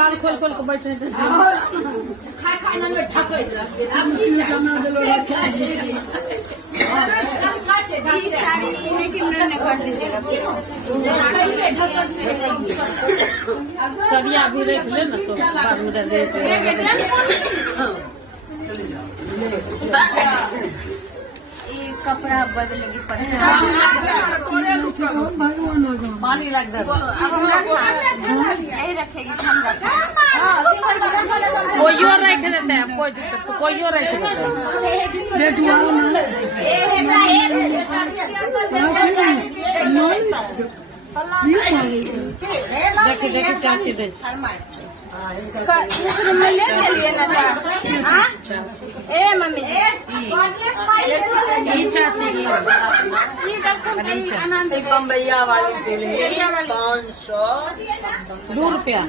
बाल खोल खोल के बैठे सरिया भी रख ले ना तो बाद में कपड़ा बदलेगी पानी लग जाता यही रखेगी ठंडा कोई और रख देते हैं कोई और रख देते हैं देखिए चाची दे ले चलिए ना ए मम्मी चाची बम्बैया वाली 2 रुपया